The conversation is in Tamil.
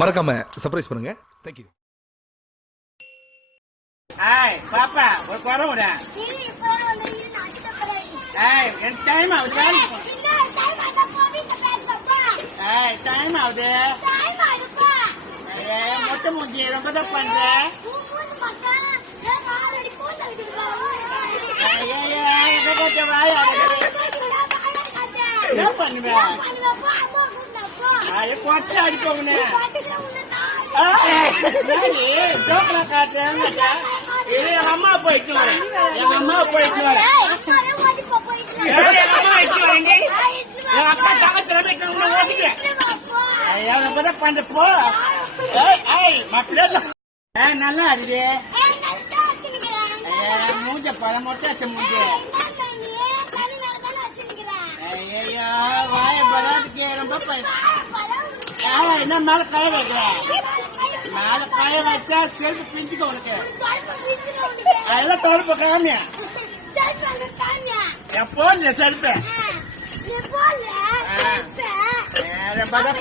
மறக்காம சர்ப்ரைஸ் பண்ணுங்க. தேங்க்யூ ஏய் பாப்பா ஒரு குறை விட. ஏய் என் டைம் ஆகுது. ஏய், டைம் ஆகுது. ஏய் மொட்டை மூஞ்சி ரொம்ப தான் பண்ற. என்ன பண்ணுவ? ஏன் பண்ணுவப்பா? அம்மா கூப்பிடுறப்பா. ஐயோ கொட்டை அடிப்பவனே நீ பாட்டுக்கு உன்னை நான் ஏய் ஜோக்கலா காட்டுறேன். இது எங்க அம்மா போயிட்டு வரேன் எங்க அம்மா போயிட்டு வரேன் ஏய், அம்மாவே ஓடிப்போ, போயிட்டு வா. ஏய், எங்க அம்மா இட்டு வரேன் ஏய், இட்டு என் அக்கா வாப்பா. தங்கச்சில போயிட்டு உங்களை ஓடிக்க இட்டு வாப்பா. ஐயா இப்பதான் பண்ற போ. ஏய் ஏய் மக்கள். ஏய் நல்லா இருக்குது மூஞ்ச பல மொட்டை வச்ச மூஞ்ச. ஐயோ வாய பலாதுக்கு ரொம்ப பய- என்ன மேல காய வைக்கிற? மேல காய வச்சா செல்ஃபி பிஞ்சுக்க உனக்கு. அதெல்லாம் தொடர்பு காமியா? எப்போ இந்த செல்ஃபி ஆ, நீ பண்ற